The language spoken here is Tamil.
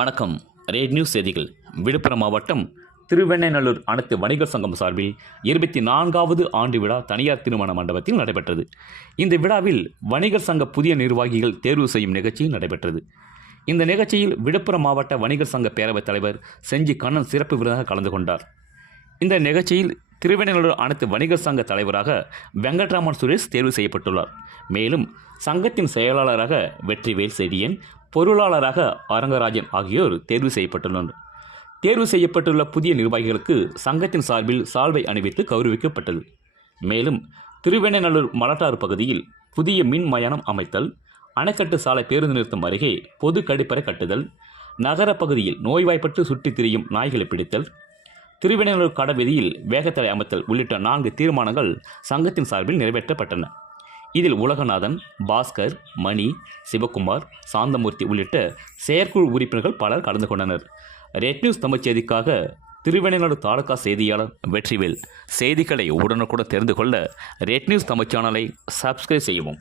வணக்கம். ரேட் நியூஸ் செய்திகள். விழுப்புரம் மாவட்டம் திருவெண்ணநல்லூர் அனைத்து வணிகர் சங்கம் சார்பில் 24வது ஆண்டு விழா தனியார் திருமண மண்டபத்தில் நடைபெற்றது. இந்த விழாவில் வணிகர் சங்க புதிய நிர்வாகிகள் தேர்வு செய்யும் நிகழ்ச்சி நடைபெற்றது. இந்த நிகழ்ச்சியில் விழுப்புரம் மாவட்ட வணிகர் சங்க பேரவைத் தலைவர் செஞ்சி கண்ணன் சிறப்பு விருதாக கலந்து கொண்டார். இந்த நிகழ்ச்சியில் திருவெண்ணநல்லூர் அனைத்து வணிகர் சங்க தலைவராக வெங்கட்ராமன் சுரேஷ் தேர்வு செய்யப்பட்டுள்ளார். மேலும் சங்கத்தின் செயலாளராக வெற்றிவேல் செடியன், பொருளாளராக அரங்கராஜன் ஆகியோர் தேர்வு செய்யப்பட்டுள்ளனர். தேர்வு செய்யப்பட்டுள்ள புதிய நிர்வாகிகளுக்கு சங்கத்தின் சார்பில் சால்வை அணிவித்து கௌரவிக்கப்பட்டது. மேலும் திருவெண்ணநல்லூர் மலட்டாறு பகுதியில் புதிய மின் மயானம் அமைத்தல், அணைக்கட்டு சாலை பேருந்து நிறுத்தம் அருகே பொது கழிப்பறை கட்டுதல், நகர பகுதியில் நோய்வாய்ப்பட்டு சுற்றித் திரியும் நாய்களை பிடித்தல், திருவெண்ணநல்லூர் கடைவீதியில் வேகத்தடை அமைத்தல் உள்ளிட்ட 4 தீர்மானங்கள் சங்கத்தின் சார்பில் நிறைவேற்றப்பட்டன. இதில் உலகநாதன், பாஸ்கர், மணி, சிவகுமார், சாந்தமூர்த்தி உள்ளிட்ட செயற்குழு உறுப்பினர்கள் பலர் கலந்து கொண்டனர். ரெட் நியூஸ் தமிழ் செய்திக்காக திருவெண்ணநல்லூர் தாலுகா செய்தியாளர் வெற்றிவேல். செய்திகளை உடனுக்குடன் தெரிந்து கொள்ள ரெட் நியூஸ் தமிழ் சேனலை சப்ஸ்கிரைப் செய்யவும்.